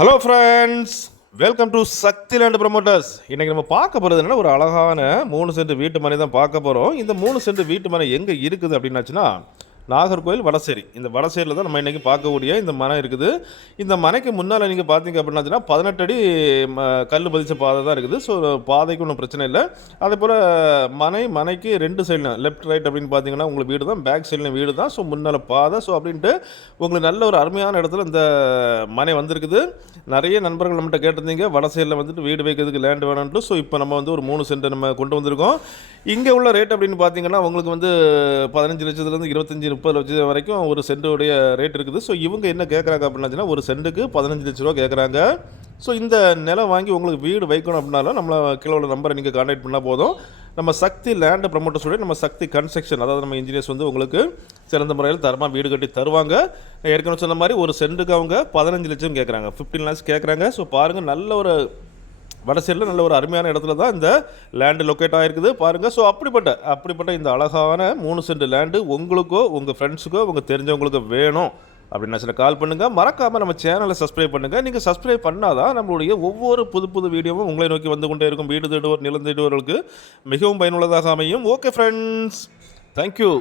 Hello friends, welcome to Shakti Land Promoters. இன்றைக்கி நம்ம பார்க்க போகிறது என்னன்னா, ஒரு அழகான 3 சென்ட் வீட்டு மனை தான் பார்க்க போகிறோம். இந்த 3 சென்ட் வீட்டு மனை எங்கே இருக்குது அப்படின்னாச்சுன்னா, நாகர்கோவில் வடசேரி. இந்த வடசேரியில் தான் நம்ம இன்றைக்கி பார்க்கக்கூடிய இந்த மனை இருக்குது. இந்த மனைக்கு முன்னால் நீங்கள் பார்த்தீங்க அப்படின்னாச்சுன்னா 18 அடி கல் பதிச்ச பாதை தான் இருக்குது. ஸோ பாதைக்கு ஒன்றும் பிரச்சனை இல்லை. அதே போல் மனைக்கு 2 சைடில் லெஃப்ட் ரைட் அப்படின்னு பார்த்தீங்கன்னா உங்களுக்கு வீடு தான், பேக் சைடில் வீடு தான். ஸோ முன்னால் பாதை. ஸோ அப்படின்ட்டு உங்களுக்கு நல்ல ஒரு அருமையான இடத்துல இந்த மனை வந்திருக்குது. நிறைய நண்பர்கள் நம்மகிட்ட கேட்டிருந்தீங்க வடசேரியில் வந்துட்டு வீடு வைக்கிறதுக்கு லேண்ட் வேணும்ட்டு. ஸோ இப்போ நம்ம வந்து ஒரு 3 சென்ட் நம்ம கொண்டு வந்திருக்கோம். இங்கே உள்ள ரேட் அப்படின்னு பார்த்தீங்கன்னா உங்களுக்கு வந்து 15 லட்சத்துலேருந்து 25-30 லட்சம் வரைக்கும் ஒரு சென்ட்டுடைய ரேட் இருக்குது. ஸோ இவங்க என்ன கேட்குறாங்க அப்படின்னாச்சுன்னா, ஒரு சென்ட்டுக்கு 15 லட்ச ரூபா கேட்குறாங்க. ஸோ இந்த நிலம் வாங்கி உங்களுக்கு வீடு வைக்கணும் அப்படின்னாலும் நம்மளை கீழே உள்ள நம்பரை நீங்கள் கான்டாக்ட் பண்ணால் போதும். நம்ம சக்தி லேண்ட் ப்ரமோட்டர்ஸோட நம்ம சக்தி கன்ஸ்ட்ரக்ஷன், அதாவது நம்ம இன்ஜினியர்ஸ் வந்து உங்களுக்கு சிறந்த முறையில் தரமாக வீடு கட்டி தருவாங்க. ஏற்கனவே சொன்ன மாதிரி ஒரு சென்ட்டுக்கு அவங்க 15 லட்சம் கேட்குறாங்க, 15 லேக்ஸ் கேட்குறாங்க. ஸோ பாருங்கள், நல்ல ஒரு வடசேரியில் நல்ல ஒரு அருமையான இடத்துல தான் இந்த லேண்டு லொக்கேட் ஆகிருக்குது பாருங்கள். ஸோ அப்படிப்பட்ட இந்த அழகான 3 சென்ட் லேண்டு உங்களுக்கோ உங்கள் ஃப்ரெண்ட்ஸுக்கோ உங்கள் தெரிஞ்சவங்களுக்கோ வேணும் அப்படின்னா கால் பண்ணுங்கள். மறக்காமல் நம்ம சேனலை சப்ஸ்கிரைப் பண்ணுங்கள். நீங்கள் சப்ஸ்கிரைப் பண்ணால் தான் நம்மளுடைய ஒவ்வொரு புது வீடியோவும் உங்களை நோக்கி வந்து கொண்டே இருக்கும். வீடு தேடுவோர் நிலம் தேடுவோர்களுக்கு மிகவும் பயனுள்ளதாக அமையும். Okay friends, thank you.